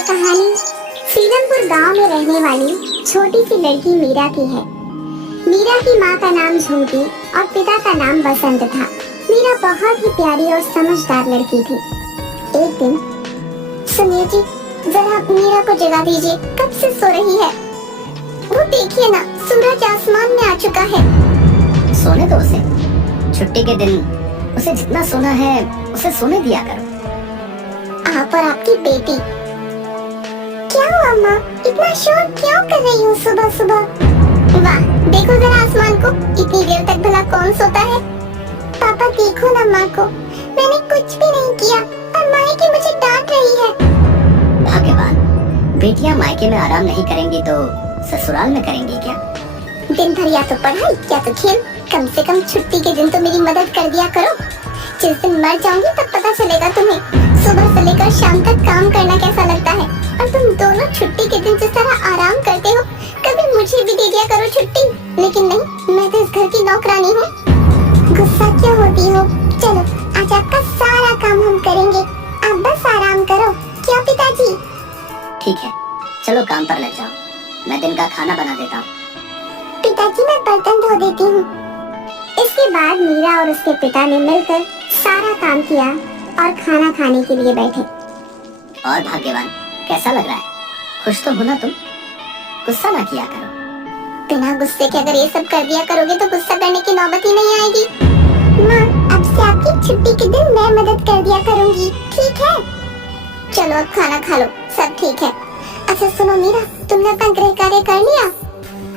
ये कहानी सीरमपुर गांव में रहने वाली छोटी सी लड़की मीरा की है। मीरा की माँ का नाम झुमकी और पिता का नाम बसंत था। मीरा बहुत ही प्यारी और समझदार लड़की थी। एक दिन, सुनिए जी, जरा मीरा को जगा दीजिए, कब से सो रही है। वो देखिए ना, सूरज आसमान में आ चुका है। सोने दो उसे, छुट्टी के दिन उसे जितना सोना है उसे सोने दिया करो। आप और आपकी बेटी, क्या हुआ माँ, इतना शोर क्यों कर रही हो सुबह सुबह? वाह, देखो जरा आसमान को, इतनी देर तक भला कौन सोता है? पापा देखो ना माँ को, मैंने कुछ भी नहीं किया और मायके मुझे डांट रही है। भाग्यवान, बेटियां मायके में आराम नहीं करेंगी तो ससुराल में करेंगी क्या? दिन भर या तो पढ़ाई या तो खेल, कम से कम छुट्टी के दिन तो मेरी मदद कर दिया करो। जिस दिन मर जाऊंगी तब पता चलेगा तुम्हें सुबह से लेकर शाम तक काम करना कैसा लगता है। और तुम दोनों छुट्टी के दिन जिस तरह आराम करते हो, कभी मुझे भी दे दिया करो छुट्टी। लेकिन नहीं, मैं तो इस घर की नौकरानी हूँ। गुस्सा क्यों होती हो? चलो, आज आपका सारा काम हम करेंगे, आप बस आराम करो। क्या पिताजी? ठीक है, चलो काम पर लग जाओ, मैं दिन का खाना बना देता हूँ। पिताजी, मैं बर्तन धो देती हूँ। इसके बाद मीरा और उसके पिता ने मिलकर सारा काम किया और खाना खाने के लिए बैठे। और भाग्यवान, कैसा लग रहा है? खुश तो हो ना तुम? गुस्सा ना किया करो। बिना गुस्से के अगर ये सब कर दिया करोगे तो गुस्सा करने की नौबत ही नहीं आएगी। माँ, अब से आपकी छुट्टी के दिन मैं मदद कर दिया करूँगी, ठीक है? चलो अब खाना खा लो, सब ठीक है। अच्छा सुनो मीरा, तुमने अपना गृह कार्य कर लिया?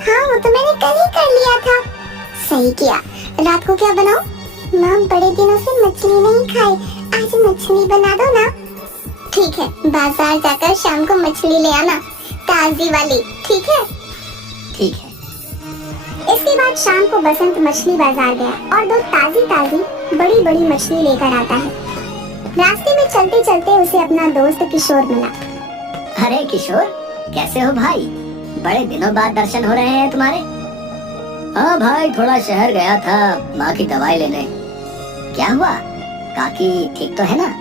हाँ, वो तो मैंने कल ही कर लिया था। सही किया। रात को क्या बनाऊं? माँ, बड़े दिनों से मछली नहीं खाई, आज मछली बना दो ना। ठीक है, बाजार जाकर शाम को मछली ले आना, ताजी वाली, ठीक है? ठीक है। इसके बाद शाम को बसंत मछली बाजार गया और दो ताजी ताजी बड़ी बड़ी मछली लेकर आता है। रास्ते में चलते चलते उसे अपना दोस्त किशोर मिला। अरे किशोर, कैसे हो भाई? बड़े दिनों बाद दर्शन हो रहे हैं तुम्हारे। हाँ भाई, थोड़ा शहर गया था माँ की दवाई लेने। क्या हुआ? काकी ठीक तो है ना?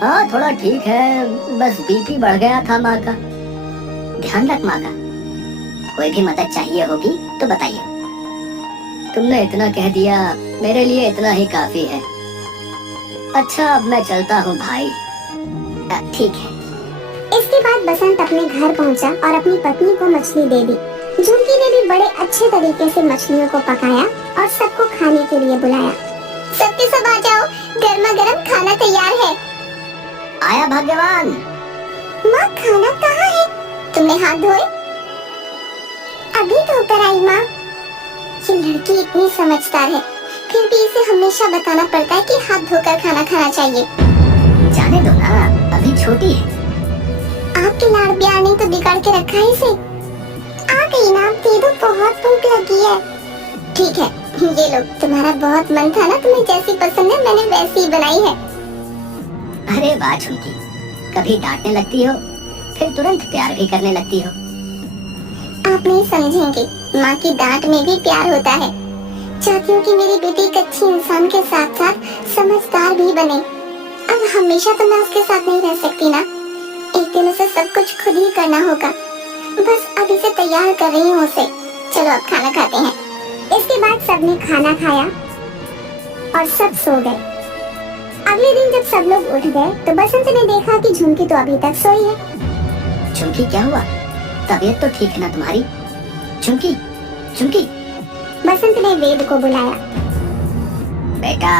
हाँ थोड़ा ठीक है, बस बीपी बढ़ गया था माँ का। ध्यान रख माँ का। कोई भी मदद चाहिए होगी तो बताइए। तुमने इतना कह दिया, मेरे लिए इतना ही काफी है। अच्छा, अब मैं चलता हूँ भाई। ठीक है। इसके बाद बसंत अपने घर पहुंचा और अपनी पत्नी को मछली दे दी। झुमकी ने भी बड़े अच्छे तरीके से मछलियों को पकाया और सबको खाने के लिए बुलाया। सबके सब आ जाओ, गर्मा गर्म खाना तैयार है। आया भाग्यवान। माँ, खाना कहाँ है? तुमने हाथ धोए? अभी धोकर आई माँ। ये लड़की इतनी समझदार है, फिर भी इसे हमेशा बताना पड़ता है कि हाथ धोकर खाना खाना चाहिए। जाने दो ना, अभी छोटी है। आपके लाड़ प्यार ने तो बिगाड़ के रखा है इसे। आ गई ना, दे दो, बहुत भूख लगी है। ठीक है, ये लो, तुम्हारा बहुत मन था ना, तुम्हें जैसी पसंद है मैंने वैसी ही बनाई है। अरे वाह झुमकी, कभी डांटने लगती हो, फिर तुरंत प्यार भी करने लगती हो। आप नहीं समझेंगे, माँ की डांट में भी प्यार होता है। चाहती हूँ कि मेरी बेटी एक अच्छी इंसान के साथ साथ समझदार भी बने। अब हमेशा तो मैं उसके साथ नहीं रह सकती ना, एक दिन उसे सब कुछ खुद ही करना होगा। बस अभी से तैयार कर रही हूँ उसे। चलो अब खाना खाते हैं। इसके बाद सबने खाना खाया और सब सो गए। अगले दिन जब सब लोग उठ गए तो बसंत ने देखा कि झुमकी तो अभी तक सोई है। झुमकी, क्या हुआ? तबीयत तो ठीक है ना तुम्हारी? झुमकी, झुमकी। बसंत ने वेद को बुलाया। बेटा,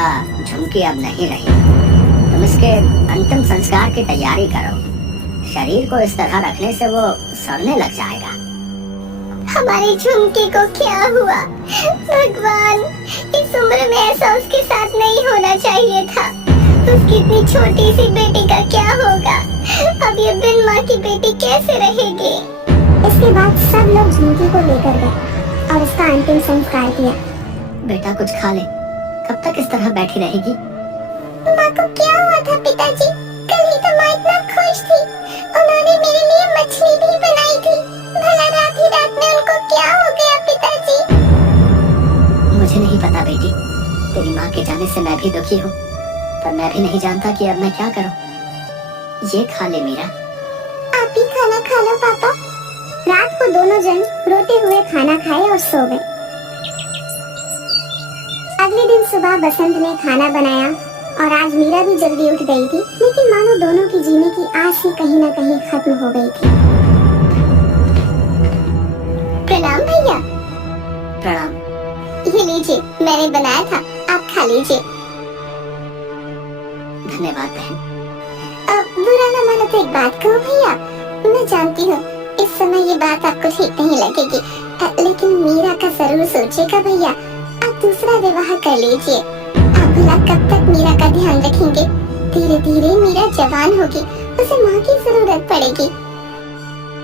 झुमकी अब नहीं रही, तुम इसके अंतिम संस्कार की तैयारी करो। शरीर को इस तरह रखने से वो सड़ने लग जाएगा। हमारी झुमकी को क्या हुआ? भगवान, इस उम्र में ऐसा उसके साथ नहीं होना चाहिए था। उसकी इतनी छोटी सी बेटी का क्या होगा? अब ये बिन माँ की बेटी कैसे रहेगी? इसके बाद सब लोग झुमकी को लेकर गए और उसका अंतिम संस्कार किया। बेटा कुछ खा ले, कब तक इस तरह बैठी रहेगी? माँ को क्या हुआ था पिताजी? कल ही तो माँ इतना खुश थी, उन्होंने मेरे लिए मछली भी बनाई थी। भला रात ही रात में उनको क्या हो गया पिताजी? मुझे नहीं पता बेटी, तेरी माँ के जाने से मैं भी दुखी हूँ, पर मैं भी नहीं जानता कि अब मैं क्या करूँ। ये खा ले मीरा, आप भी खाना खा लो पापा। रात को दोनों जन रोते हुए खाना खाए और सो गए। अगले दिन सुबह बसंत ने खाना बनाया और आज मीरा भी जल्दी उठ गई थी, लेकिन मानो दोनों की जीने की आस ही कहीं न कहीं खत्म हो गई थी। प्रणाम भैया। प्रणाम। ये लीजिए, मैंने बनाया था, आप खा लीजिए। धन्यवाद बहन। बुरा ना मानो तो एक बात कहूँ भैया, मैं जानती हूँ इस समय ये बात आपको ठीक नहीं लगेगी, लेकिन मीरा का जरूर सोचिएगा भैया। आप दूसरा विवाह कर लीजिए। आप भला कब तक मीरा का ध्यान रखेंगे? धीरे धीरे मीरा जवान होगी, उसे माँ की जरूरत पड़ेगी।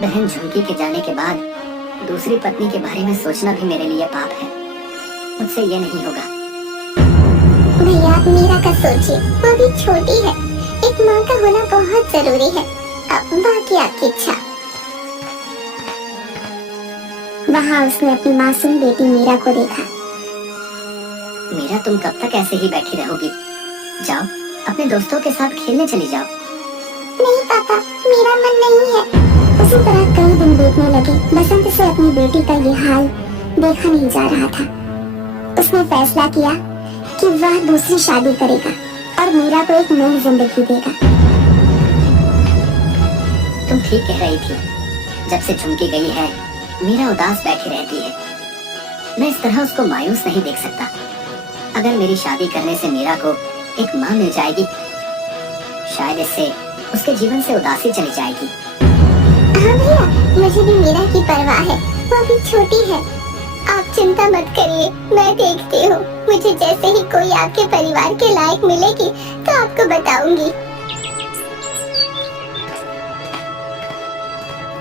बहन, झुमकी के जाने के बाद दूसरी पत्नी के बारे में सोचना भी मेरे लिए पाप है। मुझसे ये नहीं होगा। भैया आप मीरा का सोचिए, वो अभी छोटी है, एक माँ का होना बहुत जरूरी है। अब बाकी आपकी इच्छा। वहाँ उसने अपनी मासूम बेटी मीरा को देखा। मीरा, तुम कब तक ऐसे ही बैठी रहोगी? जाओ, अपने दोस्तों के साथ खेलने चली जाओ। नहीं पापा, मेरा मन नहीं है। उसी तरह कई दिन बीतने लगे। बसंत से अपनी बेटी का ये हाल देखा नहीं जा रहा था। उसने फैसला किया कि वह दूसरी शादी करेगा और मीरा को एक नई जिंदगी देगा। तुम ठीक कह रही थी। जब से झुमकी गई है, मीरा उदास बैठी रहती है। मैं इस तरह उसको मायूस नहीं देख सकता। अगर मेरी शादी करने से मीरा को एक माँ मिल जाएगी, शायद इससे उसके जीवन से उदासी चली जाएगी। हाँ भैया, मुझे भी मीरा की परवाह है, वो अभी छोटी है। आप चिंता मत करिए, मैं देखती हूँ। मुझे जैसे ही कोई आपके परिवार के लायक मिलेगी तो आपको बताऊंगी।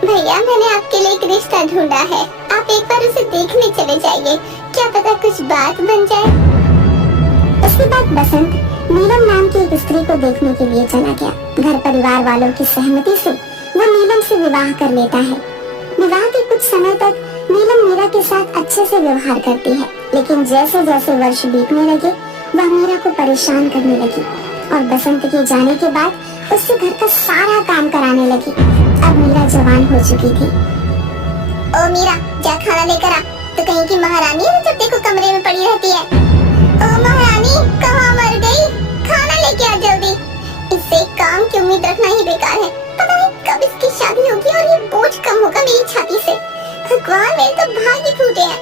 भैया, मैंने आपके लिए एक रिश्ता ढूंढा है, आप एक बार उसे देखने चले जाइए, क्या पता कुछ बात बन जाए। उसके बाद बसंत नीलम नाम की एक स्त्री को देखने के लिए चला गया। घर परिवार वालों की सहमति से वो नीलम से विवाह कर लेता है। विवाह के कुछ समय तक नीलम मीरा के साथ अच्छे से व्यवहार करती है, लेकिन जैसे जैसे वर्ष बीतने लगे वह मीरा को परेशान करने लगी और बसंत के जाने के बाद उससे घर का सारा काम कराने लगी। अब मीरा जवान हो चुकी थी। ओ मीरा, जा खाना लेकर आ। तो कहीं की महारानी है जब देखो कमरे में पड़ी रहती है। ओ महारानी, कहाँ मर गई? खाना लेके आ जल्दी। इससे काम की उम्मीद रखना ही बेकार है। पता नहीं कब इसकी शादी होगी और ये बोझ कम होगा मेरी छाती से। भगवान, मेरे तो भाग्य टूटे हैं।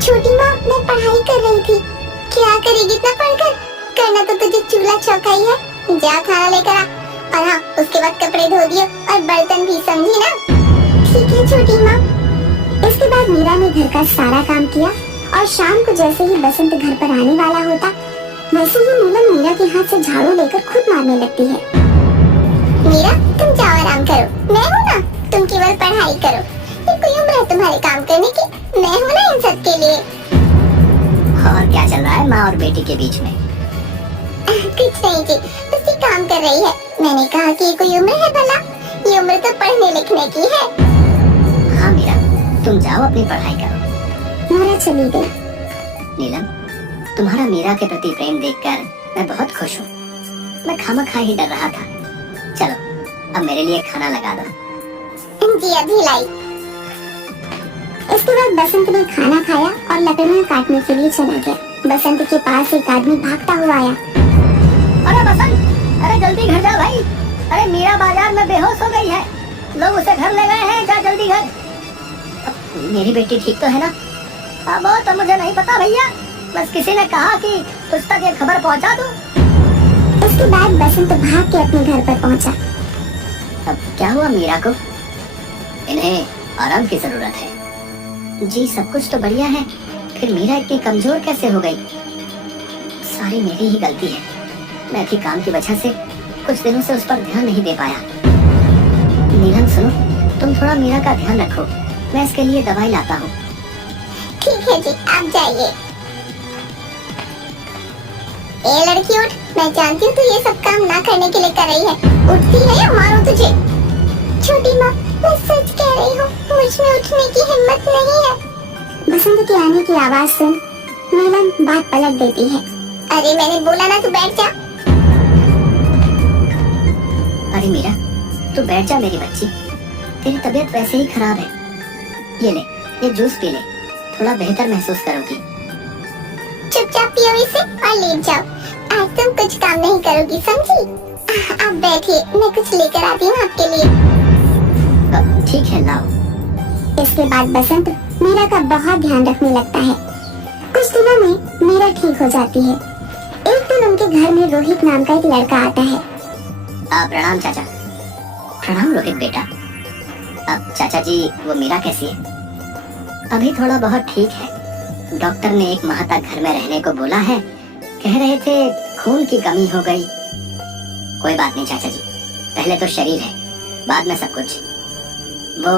छोटी माँ, मैं पढ़ाई कर रही थी। क्या करेगी इतना पढ़कर? करना तो तुझे चूल्हा चौका ही है। जा खाना लेकर आ, और हाँ, उसके बाद कपड़े धो दियो और बर्तन भी, समझी ना? ठीक है छोटी माँ। इसके बाद मीरा ने घर का सारा काम किया और शाम को जैसे ही बसंत घर पर आने वाला होता, वैसे ही नीलम मीरा के हाथ से झाड़ू लेकर खुद मारने लगती है। मीरा, तुम जाओ आराम करो, मैं हूँ ना, तुम केवल पढ़ाई करो। ये कोई उम्र है तुम्हारे काम करने की? मैं हूँ ना इन सब के लिए। और क्या चल रहा है माँ और बेटी के बीच में? कुछ नहीं जी, उसकी काम कर रही है। मैंने कहा कि ये कोई उम्र है भला? ये उम्र तो पढ़ने लिखने की है। हाँ मीरा, तुम जाओ अपनी पढ़ाई करो। मीरा चली गई। नीलम, तुम्हारा मीरा के प्रति प्रेम देखकर मैं बहुत खुश हूँ। मैं खामखा ही डर रहा था। चलो, अब मेरे लिए खाना लगा दो। जी अभी लाई। इसके बाद बसंत ने खाना खाया और लकड़ियाँ काटने के लिए चला गया। बसंत के पास एक आदमी भागता हुआ आया। अरे बसंत, अरे जल्दी घर जा भाई। अरे मीरा बाजार में बेहोश हो गई है, लोग उसे घर ले गए हैं, जा जल्दी घर। मेरी बेटी ठीक तो है ना? अब वो तो मुझे नहीं पता भैया, बस किसी ने कहा कि तुझ तक ये खबर पहुंचा दूं। उसके बाद बसंत भाग के अपने घर पर पहुंचा। अब क्या हुआ मीरा को? इन्हें आराम की जरूरत है। जी सब कुछ तो बढ़िया है, फिर मीरा इतनी कमजोर कैसे हो गई? सारी मेरी ही गलती है। मैं भी काम की वजह से कुछ दिनों से उस पर ध्यान नहीं दे पाया। नीलम सुनो, तुम थोड़ा मीरा का ध्यान रखो, मैं इसके लिए दवाई लाता हूँ। ठीक है जी, आप जाइए। ए लड़की उठ, मैं जानती हूँ तू ये सब काम ना करने के लिए कर रही है। उठती है या मारूं तुझे? छोटी माँ, मैं सच कह रही हूँ, मुझ में उठने की हिम्मत नहीं है। बसंत के आने की आवाज सुन नीलम बात पलट देती है। अरे मैंने बोला ना तू बैठ जा। अरे मीरा, तू बैठ जा मेरी बच्ची, तेरी तबीयत वैसे ही खराब है। ये ले, ये जूस पी ले, थोड़ा बेहतर महसूस करोगी। चुपचाप पियो इसे और लेट जाओ। आज तुम कुछ काम नहीं करोगी, समझी? आप बैठिए, मैं कुछ लेकर आती हूँ आपके लिए। ठीक है, लाओ। इसके बाद बसंत मीरा का बहुत ध्यान रखने लगता है। कुछ दिनों में मीरा ठीक हो जाती है। एक दिन उनके घर में रोहित नाम का एक लड़का आता है। प्रणाम चाचा। प्रणाम रोहित बेटा। चाचा जी, वो मीरा कैसी है? अभी थोड़ा बहुत ठीक है। डॉक्टर ने 1 माह तक घर में रहने को बोला है। कह रहे थे खून की कमी हो गई। कोई बात नहीं चाचा जी, पहले तो शरीर है, बाद में सब कुछ। वो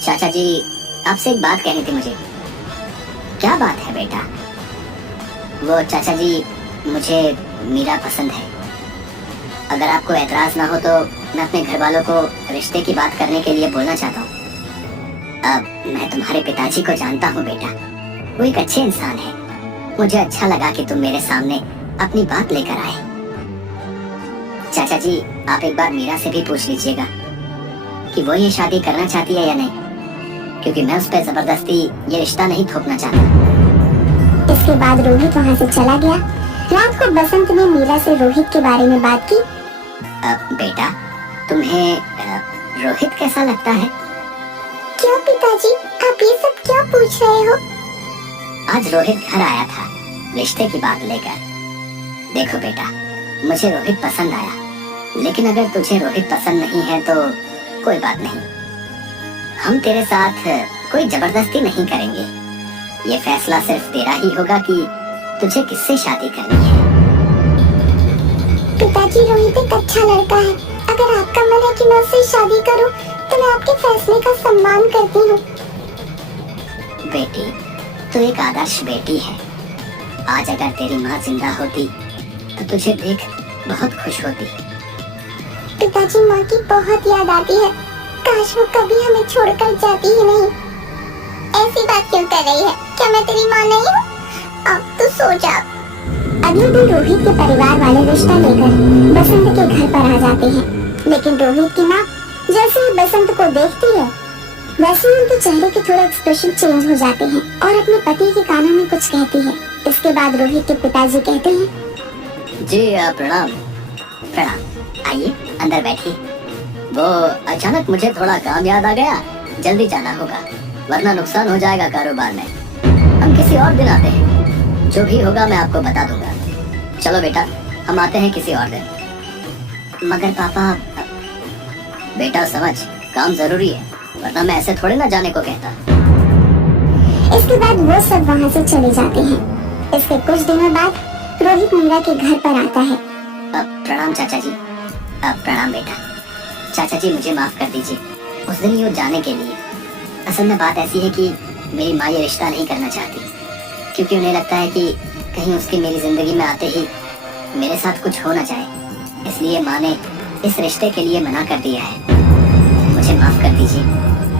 चाचा जी, आपसे एक बात कहनी थी मुझे। क्या बात है बेटा? वो चाचा जी, मुझे मीरा पसंद है। अगर आपको एतराज ना हो तो मैं अपने घर वालों को रिश्ते की बात करने के लिए बोलना चाहता हूँ। मैं तुम्हारे पिताजी को जानता हूँ बेटा, वो एक अच्छे इंसान है। मुझे अच्छा लगा कि तुम मेरे सामने अपनी बात लेकर आए। चाचा जी, आप एक बार मीरा से भी पूछ लीजिएगा कि वो ये शादी करना चाहती है या नहीं, क्योंकि मैं उस पर जबरदस्ती ये रिश्ता नहीं थोपना चाहता। इसके बाद रोहित वहाँ से चला गया। रात को बसंत ने मीरा से रोहित के बारे में बात की। बेटा, तुम्हें रोहित कैसा लगता है? क्यों पिताजी, आप ये सब क्यों पूछ रहे हो? आज रोहित घर आया था रिश्ते की बात लेकर। देखो बेटा, मुझे रोहित पसंद आया, लेकिन अगर तुझे रोहित पसंद नहीं है तो कोई बात नहीं। हम तेरे साथ कोई जबरदस्ती नहीं करेंगे। ये फैसला सिर्फ तेरा ही होगा कि तुझे किससे शादी करनी है। पिताजी, रोहित एक अच्छा लड़का है। अगर आपका मन है कि मैं उससे शादी करूं, तो मैं आपके फैसले का सम्मान करती हूँ। बेटी, तू एक आदर्श बेटी है। आज अगर तेरी माँ जिंदा होती तो तुझे देख बहुत खुश होती। पिताजी, माँ की बहुत याद आती है। काश वो कभी हमें छोड़कर जाती ही नहीं। ऐसी बात क्यों कर रही है? क्या मैं तेरी माँ नहीं हूँ? अब तो सो जा। अगले दिन रोहित के परिवार वाले रिश्ता लेकर बसंत के घर पर आ जाते हैं, लेकिन रोहित की माँ जैसे ही बसंत को देखती है, वैसे ही उनके चेहरे के थोड़े एक्सप्रेशन चेंज हो जाते हैं और अपने पति के कानों में कुछ कहती है। इसके बाद रोहित के पिताजी कहते हैं, जी प्रणाम। प्रणाम, आइए अंदर बैठिए। वो अचानक मुझे थोड़ा काम याद आ गया, जल्दी जाना होगा वरना नुकसान हो जाएगा कारोबार में। हम किसी और दिन आते हैं, जो भी होगा मैं आपको बता दूंगा। चलो बेटा, हम आते हैं किसी और दिन। मगर पापा। बेटा समझ, काम जरूरी है, वरना मैं ऐसे थोड़े ना जाने को कहता। इसके बाद वो सब वहाँ से चले जाते हैं। इसके कुछ दिनों बाद रोहित मीरा के घर पर आता है। प्रणाम चाचा जी। प्रणाम बेटा। चाचा जी, मुझे माफ कर दीजिए उस दिन यूँ जाने के लिए। असल में बात ऐसी है कि मेरी माँ ये रिश्ता नहीं करना चाहती, क्योंकि उन्हें लगता है कि कहीं उसकी मेरी जिंदगी में आते ही मेरे साथ कुछ हो ना जाए, इसलिए माँ ने इस रिश्ते के लिए मना कर दिया है। मुझे माफ कर दीजिए,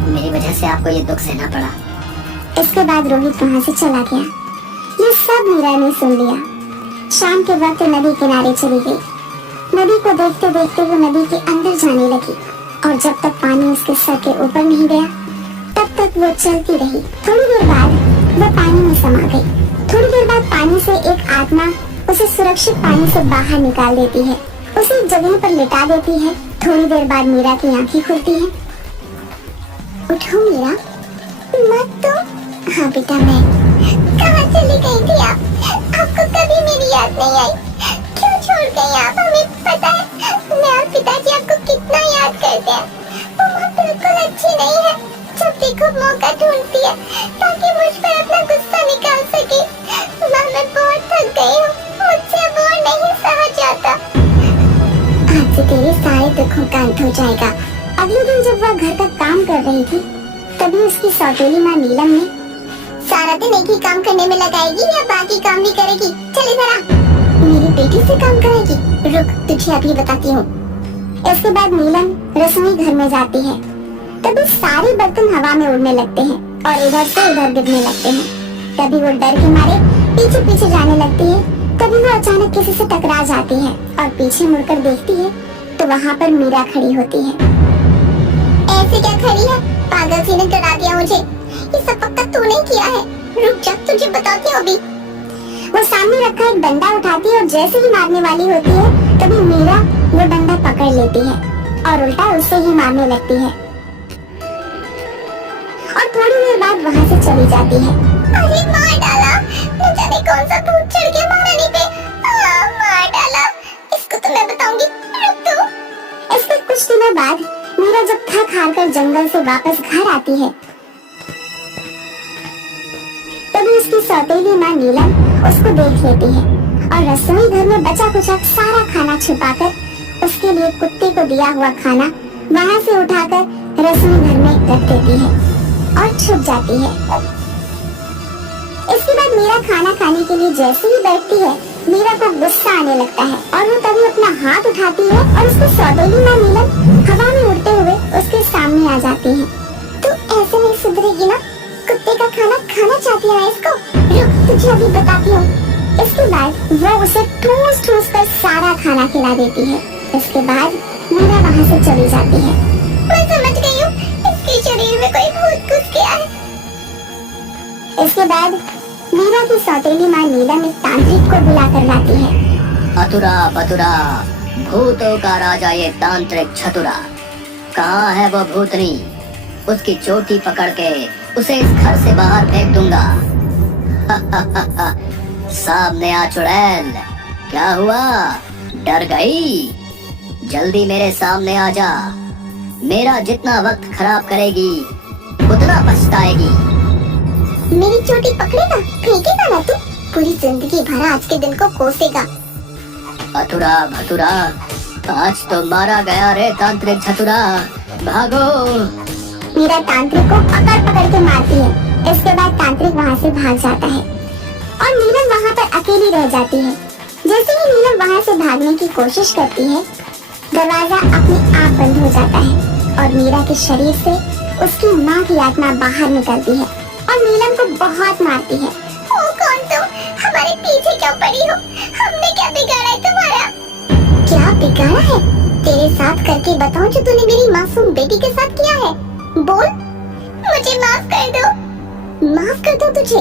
मेरी वजह से आपको ये दुख सहना पड़ा। इसके बाद रोहित वहाँ से चला गया। ये सब मीरा ने सुन लिया। शाम के वक्त नदी किनारे चली गई। नदी को देखते देखते वो नदी के अंदर जाने लगी और जब तक पानी उसके सर के ऊपर नहीं गया तब तक वो चलती रही। थोड़ी देर बाद वो पानी में समा गई। थोड़ी देर बाद पानी से एक आत्मा उसे सुरक्षित पानी से बाहर निकाल देती है, उसे एक जगह पर लिटा देती है। थोड़ी देर बाद मीरा की आंखें खुलती हैं। उठो मीरा। मत तो। हाँ बेटा, मैं। कहाँ चली गई थी आप? आपको कभी मेरी याद नहीं आई? क्यों छोड़ गई आप? हमें पता है मैं और पिताजी आपको कितना याद करते हैं। वो माँ बिल्कुल अच्छी नहीं है, जब देखो मौका ढूंढती है ताकि मुझ पर अपना गुस्सा निकाल सके। माँ, मैं बहुत थक गई हूँ, मुझसे अब और नहीं सहा जाता। आज से तेरे सारे दुखों का अंत हो जाएगा। अगले दिन जब वह घर का काम कर रही थी, तभी उसकी सौतेली माँ नीलम ने, सारा दिन एक ही काम करने में लगाएगी या बाकी काम भी करेगी? चले जरा। मेरी बेटी से काम कराएगी? रुक, तुझे अभी बताती हूँ। इसके बाद नीलम रसोई घर में जाती है। तभी सारे बर्तन हवा में उड़ने लगते हैं और इधर से उधर गिरने लगते हैं। तभी वो डर के मारे पीछे पीछे जाने लगती है। तभी वो अचानक किसी से टकरा जाती है और पीछे मुड़कर देखती है तो वहाँ पर मीरा खड़ी होती है। ऐसे क्या खड़ी है? पागल सी ने डरा दिया मुझे। ये सब पक्का तूने किया है। रुक जा, तुझे बताती हूँ अभी। वो सामने रखा एक डंडा उठाती है और जैसे ही मारने वाली होती है तभी मीरा वो डंडा पकड़ लेती है और उल्टा उससे ही मारने लगती है और थोड़ी देर बाद वहाँ से चली जाती है। अरे मार डाला, न जाने कौन सा भूत चढ़ के महारानी पे मार डाला। इसको तो मैं बताऊंगी, रुक तो। इसके कुछ दिनों बाद मीरा जब थक हार कर जंगल से वापस घर आती है तभी उसकी सौतेली माँ नीलम उसको देख लेती है और रसोई घर में बचा कुचा सारा खाना छिपाकर उसके लिए कुत्ते को दिया हुआ खाना वहाँ से उठाकर रसोई घर में रख देती है और छुप जाती है। इसके बाद मीरा खाना खाने के लिए जैसे ही बैठती है मीरा को गुस्सा आने लगता है और वो तभी अपना हाथ उठाती है और उसकी सौतेली माँ नीलम हवा में उड़ते हुए उसके सामने आ जाती है। तू ऐसे नहीं सुधरेगी ना? कुत्ते का खाना खाना चाहती है इसको? रुक, तुझे अभी बताती हूँ। इसके बाद वो उसे ठूस ठूस कर सारा खाना खिला देती है। इसके बाद मीरा वहाँ से चली जाती है। मैं समझ गई हूँ, इसके शरीर में कोई भूत घुस गया है। इसके बाद मीरा की सौतेली माँ नीलम एक तांत्रिक को बुलाकर लाती है। अतुरा पतुरा, भूतों का राजा ये तांत्रिक छतुरा, कहाँ है वो भूतनी? उसकी चोटी पकड़ के उसे इस घर से बाहर फेंक दूंगा। सामने आ चुड़ैल, क्या हुआ, डर गई? जल्दी मेरे सामने आ जा। मेरा जितना वक्त खराब करेगी उतना पछताएगी। मेरी चोटी पकड़ेगा, फेंकेगा ना तू? पूरी जिंदगी भर आज के दिन को कोसेगा। अतुरा भतुरा, आज तो मारा गया रे तांत्रिक छतुरा, भागो। मीरा तांत्रिक को पकड़ पकड़ के मारती है। इसके बाद तांत्रिक वहाँ से भाग जाता है और नीलम वहाँ पर अकेली रह जाती है। जैसे ही नीलम वहाँ से भागने की कोशिश करती है दरवाजा अपने आप बंद हो जाता है और मीरा के शरीर से उसकी माँ की आत्मा बाहर निकलती है और नीलम को बहुत मारती है। ओ कौन तुम? हमारे पीछे क्यों पड़ी हो? हमने क्या बिगाड़ा है तुम्हारा? क्या बिगाड़ा है? तेरे साथ करके बताओ जो तूने मेरी मासूम बेटी के साथ किया है। बोल, मुझे माफ कर दो। माफ कर दो तुझे?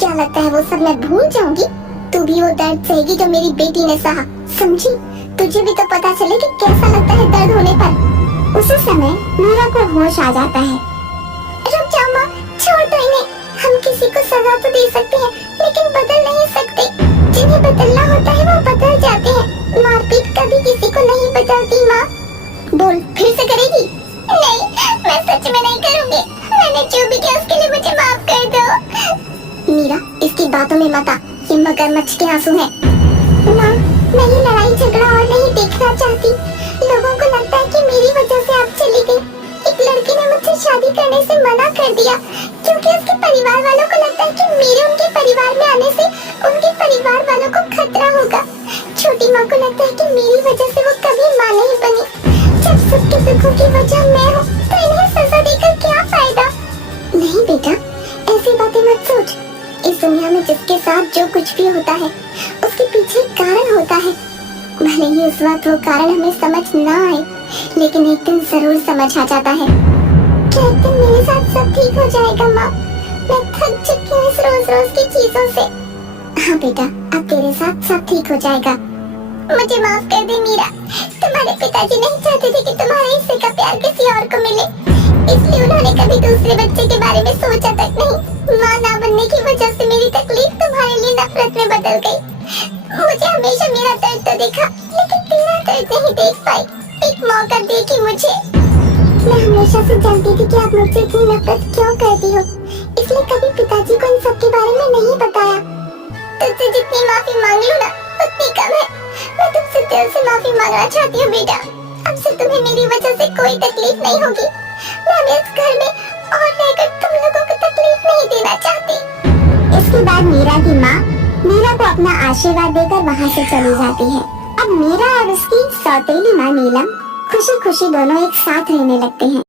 क्या लगता है वो सब मैं भूल जाऊंगी? तू भी वो दर्द सहेगी जो मेरी बेटी ने सहा, समझी? तुझे भी तो पता चले कि कैसा लगता है दर्द होने पर। उसी समय मीरा को होश आ जाता है। रुक जाओ माँ, छोड़ दो इन्हें। हम किसी को सजा तो दे सकते हैं लेकिन बदल नहीं सकते। जिन्हें बदलना होता है वो बदल जाते हैं। मारपीट कभी किसी को नहीं बदलती माँ। बोल, फिर से करेगी? नहीं, मैं सच में नहीं करूँगी। मैंने जो भी किया उसके लिए मुझे माफ कर दो। मीरा, इसकी बातों में मत आ, ये मगरमच्छ के आंसू हैं। माँ, मैं ये लड़ाई झगड़ा और नहीं देखना चाहती। लोगों को लगता है कि मेरी वजह से आप चली गई। एक लड़के ने मुझसे शादी करने से मना कर दिया क्योंकि उसके परिवार वालों को लगता है कि मेरे उनके परिवार में आने से उनके परिवार वालों को खतरा होगा। छोटी माँ को लगता है कि मेरी वजह से वो कभी माँ नहीं बनी। जब सबके दुखों की वजह मैं हूँ तो इन्हें सजा देकर क्या फायदा? नहीं बेटा, ऐसी बातें मत सोच। इस दुनिया में जिसके साथ जो कुछ भी होता है उसके पीछे एक कारण होता है। भले ही उस वक्त वो कारण हमें समझ ना आए लेकिन एक दिन जरूर समझ आ जाता है। क्या एक दिन मेरे साथ सब ठीक हो जाएगा माँ? मैं थक चुकी हूँ इस रोज रोज की चीजों से। हाँ बेटा, अब तेरे साथ सब ठीक हो जाएगा। मुझे माफ कर दे मीरा। तुम्हारे पिताजी नहीं चाहते थे कि तुम्हारे हिस्से का प्यार किसी और को मिले, इसलिए उन्होंने कभी दूसरे बच्चे के बारे में सोचा तक नहीं। माँ ना बनने की वजह से मेरी तकलीफ तुम्हारे लिए नफरत में बदल गई। मुझे हमेशा मेरा दर्द तो देखा लेकिन तेरा दर्द नहीं देख पाई। एक मौका दे कि मुझे। मैं हमेशा से जानती थी कि आप मुझसे इतनी नफरत क्यों करती हो, इसलिए कभी पिताजी को इन सब के बारे में नहीं बताया। तुझसे जितनी माफी मांग लूं ना उतनी कम है। मैं तुमसे दिल से माफी मांगना चाहती हूँ बेटा। अब से तुम्हें मेरी वजह से कोई तकलीफ नहीं होगी। मैं अब इस घर में और रहकर तुम लोगों को तकलीफ नहीं देना चाहती। इसके बाद मीरा की माँ मीरा को अपना आशीर्वाद देकर वहाँ से चली जाती है। अब मीरा और उसकी सौतेली माँ नीलम खुशी खुशी दोनों एक साथ रहने लगते हैं